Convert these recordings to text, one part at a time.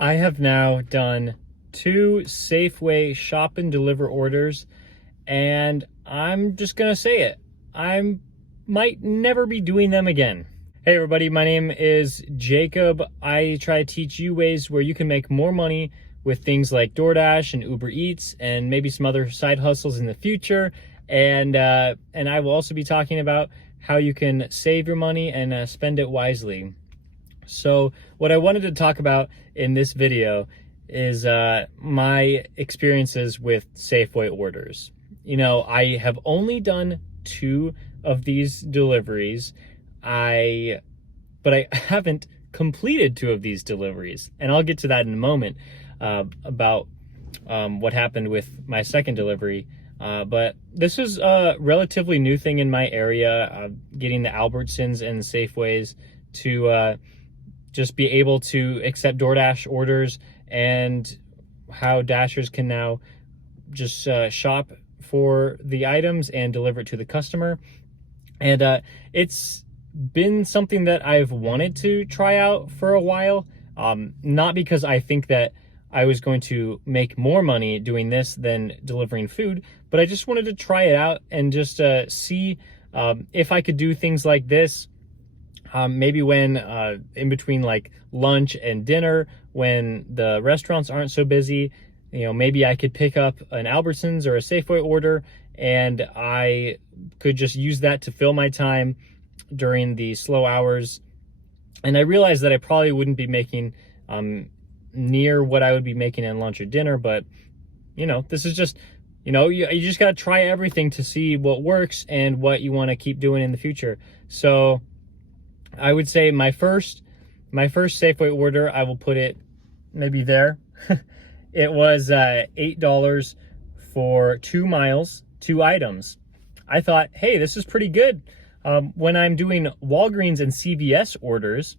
I have now done 2 Safeway shop and deliver orders, and I'm just gonna say it. I might never be doing them again. Hey everybody, my name is Jacob. I try to teach you ways where you can make more money with things like DoorDash and Uber Eats and maybe some other side hustles in the future. And I will also be talking about how you can save your money and spend it wisely. So what I wanted to talk about in this video is my experiences with Safeway orders. You know, I have only done 2 of these deliveries, but I haven't completed 2 of these deliveries, and I'll get to that in a moment about what happened with my second delivery. But this is a relatively new thing in my area, getting the Albertsons and Safeways to just be able to accept DoorDash orders, and how Dashers can now just shop for the items and deliver it to the customer. And it's been something that I've wanted to try out for a while, not because I think that I was going to make more money doing this than delivering food, but I just wanted to try it out and just see if I could do things like this. Maybe when in between like lunch and dinner, when the restaurants aren't so busy, you know, maybe I could pick up an Albertsons or a Safeway order, and I could just use that to fill my time during the slow hours. And I realized that I probably wouldn't be making near what I would be making in lunch or dinner, but you know, this is just, you know, you just got to try everything to see what works and what you want to keep doing in the future. So I would say my first Safeway order, I will put it maybe there. It was $8 for 2 miles, 2 items. I thought, hey, this is pretty good. When I'm doing Walgreens and CVS orders,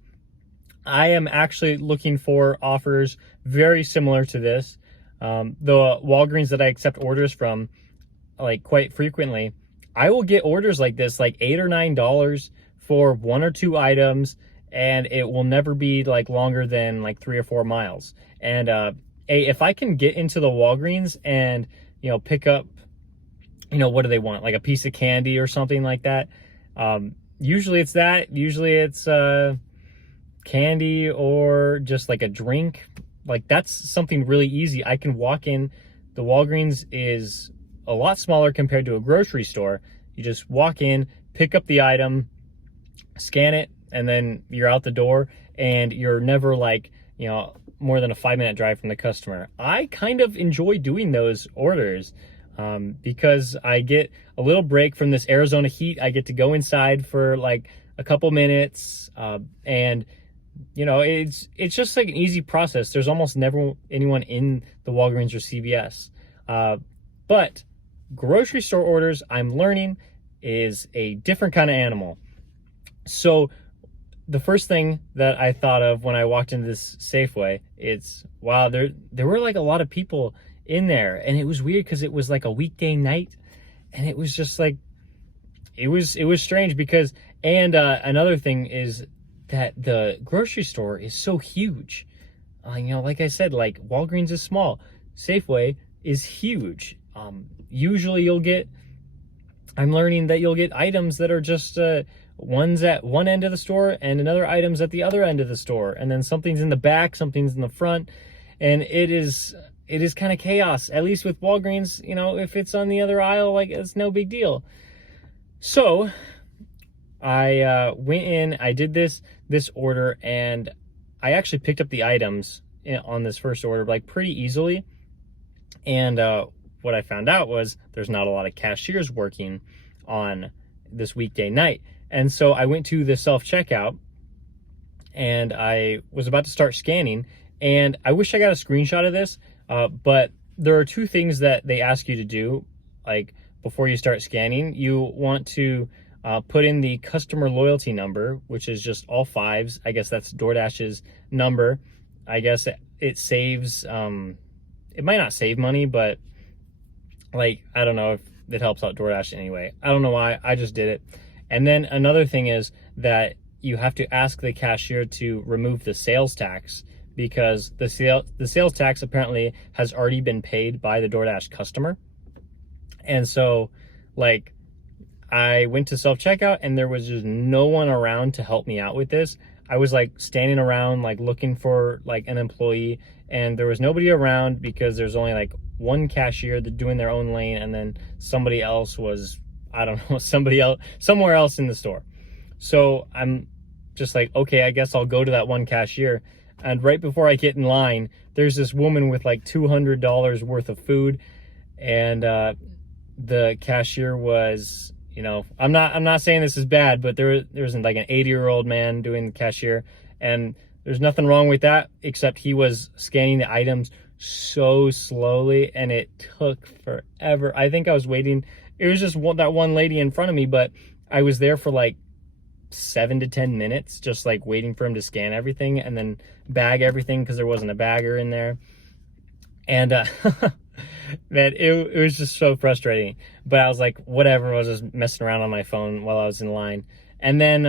I am actually looking for offers very similar to this. The Walgreens that I accept orders from, like, quite frequently, I will get orders like this, like $8 or $9 for 1 or 2 items, and it will never be like longer than like 3 or 4 miles. And if I can get into the Walgreens and, you know, pick up, you know, what do they want, like a piece of candy or something like that, usually it's that. Usually it's candy or just like a drink. Like, that's something really easy. I can walk in. The Walgreens is a lot smaller compared to a grocery store. You just walk in, pick up the item, scan it, and then you're out the door, and you're never like, you know, more than a 5-minute drive from the customer. I kind of enjoy doing those orders because I get a little break from this Arizona heat. I get to go inside for like a couple minutes, and you know, it's just like an easy process. There's almost never anyone in the Walgreens or CVS. But grocery store orders, I'm learning, is a different kind of animal. So the first thing that I thought of when I walked into this Safeway, it's, wow, there were like a lot of people in there, and it was weird because it was like a weekday night, and it was just like, it was strange because, and another thing is that the grocery store is so huge. You know, like I said, like Walgreens is small, Safeway is huge. Usually I'm learning that you'll get items that are just one's at one end of the store and another item's at the other end of the store, and then something's in the back, something's in the front, and it is kind of chaos. At least with Walgreens, you know, if it's on the other aisle, like, it's no big deal. So I went in, I did this order, and I actually picked up the items on this first order like pretty easily. And what I found out was there's not a lot of cashiers working on this weekday night. And so I went to the self-checkout, and I was about to start scanning, and I wish I got a screenshot of this, but there are 2 things that they ask you to do, like, before you start scanning. You want to put in the customer loyalty number, which is just all 5s. I guess that's DoorDash's number. I guess it saves, it might not save money, but like, I don't know if it helps out DoorDash anyway. I don't know why, I just did it. And then another thing is that you have to ask the cashier to remove the sales tax because the sales tax apparently has already been paid by the DoorDash customer. And so, like, I went to self-checkout and there was just no one around to help me out with this. I was like standing around like looking for like an employee, and there was nobody around because there's only like one cashier that doing their own lane, and then somebody else was, I don't know, somebody else somewhere else in the store. So I'm just like, okay, I guess I'll go to that one cashier. And right before I get in line, there's this woman with like $200 worth of food, and the cashier was, you know, I'm not saying this is bad, but there was like an 80-year-old man doing the cashier, and there's nothing wrong with that, except he was scanning the items so slowly and it took forever. I think I was waiting. It was just that one lady in front of me, but I was there for like 7 to 10 minutes, just like waiting for him to scan everything and then bag everything because there wasn't a bagger in there. And man, it was just so frustrating. But I was like, whatever. I was just messing around on my phone while I was in line. And then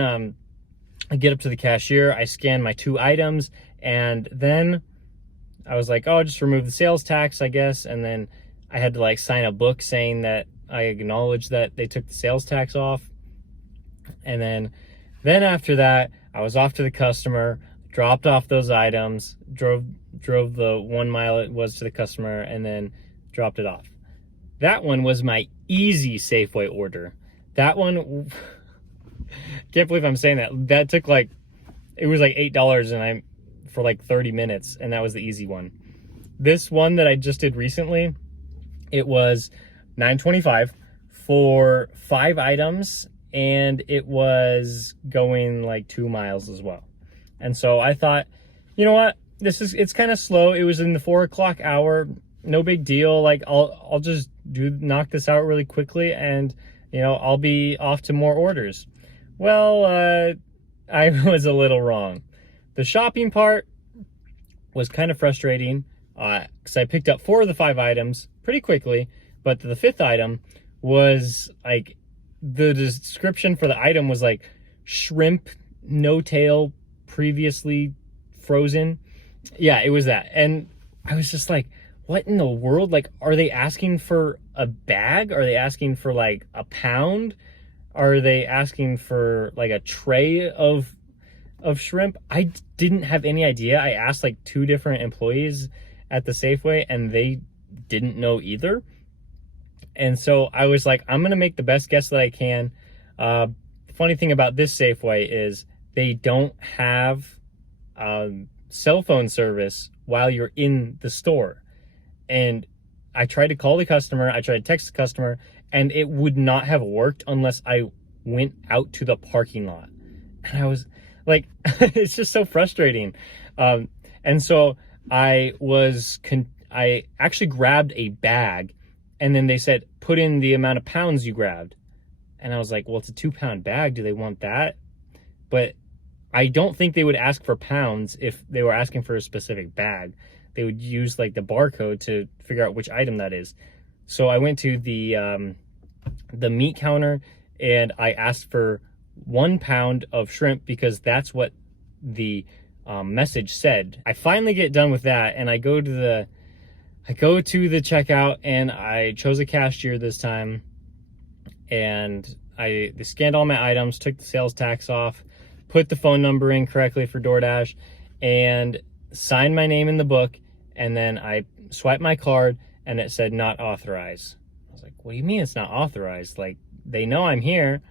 I get up to the cashier, I scan my 2 items, and then I was like, oh, just remove the sales tax, I guess. And then I had to like sign a book saying that I acknowledged that they took the sales tax off. And then after that, I was off to the customer, dropped off those items, drove the 1 mile it was to the customer, and then dropped it off. That one was my easy Safeway order. That one, can't believe I'm saying that. That took like, it was like $8 and for like 30 minutes, and that was the easy one. This one that I just did recently, it was $9.25 for 5 items, and it was going like 2 miles as well. And so I thought, you know what, it's kind of slow. It was in the 4 o'clock hour, no big deal. Like I'll just knock this out really quickly, and you know, I'll be off to more orders. Well, I was a little wrong. The shopping part was kind of frustrating because I picked up 4 of the 5 items pretty quickly, but the 5th item was like, the description for the item was like shrimp, no tail, previously frozen. Yeah, it was that. And I was just like, what in the world? Like, are they asking for a bag? Are they asking for like a pound? Are they asking for like a tray of shrimp? I didn't have any idea. I asked like 2 different employees at the Safeway, and they didn't know either. And so I was like, I'm going to make the best guess that I can. The funny thing about this Safeway is they don't have cell phone service while you're in the store. And I tried to call the customer, I tried to text the customer, and it would not have worked unless I went out to the parking lot. And I was like, it's just so frustrating. And so I actually grabbed a bag, and then they said, put in the amount of pounds you grabbed. And I was like, well, it's a 2-pound bag. Do they want that? But I don't think they would ask for pounds if they were asking for a specific bag. They would use like the barcode to figure out which item that is. So I went to the meat counter, and I asked for 1 pound of shrimp because that's what the message said. I finally get done with that, and I go to the checkout, and I chose a cashier this time, and they scanned all my items, took the sales tax off, put the phone number in correctly for DoorDash, and signed my name in the book. And then I swiped my card, and it said not authorized. I was like, what do you mean it's not authorized? Like, they know I'm here.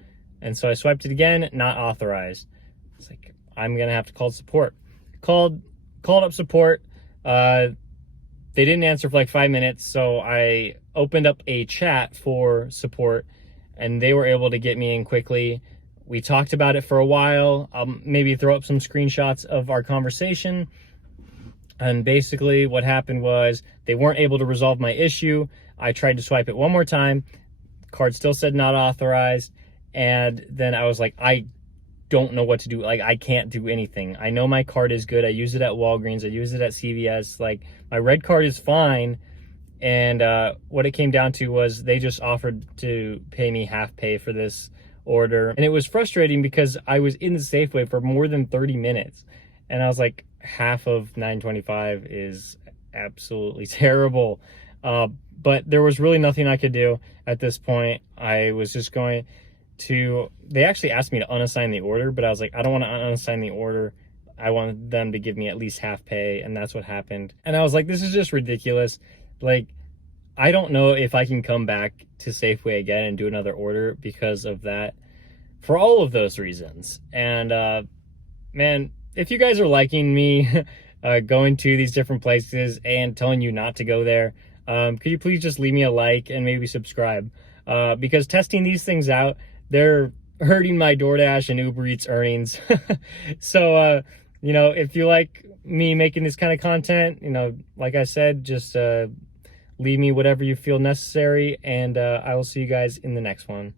And so I swiped it again, not authorized. It's like, I'm gonna have to call support. Called up support. They didn't answer for like 5 minutes, so I opened up a chat for support, and they were able to get me in quickly. We talked about it for a while. I'll maybe throw up some screenshots of our conversation. And basically what happened was they weren't able to resolve my issue. I tried to swipe it one more time. Card still said not authorized. And then I was like, I don't know what to do. Like, I can't do anything. I know my card is good. I use it at Walgreens. I use it at CVS. Like, my red card is fine. And what it came down to was they just offered to pay me half pay for this order. And it was frustrating because I was in the Safeway for more than 30 minutes. And I was like, half of $9.25 is absolutely terrible. But there was really nothing I could do at this point. I was just going to, they actually asked me to unassign the order, but I was like, I don't want to unassign the order. I want them to give me at least half pay, and that's what happened. And I was like, this is just ridiculous. Like, I don't know if I can come back to Safeway again and do another order because of that, for all of those reasons. And man, if you guys are liking me going to these different places and telling you not to go there, could you please just leave me a like and maybe subscribe? Because testing these things out, they're hurting my DoorDash and Uber Eats earnings. So, you know, if you like me making this kind of content, you know, like I said, just leave me whatever you feel necessary, and I will see you guys in the next one.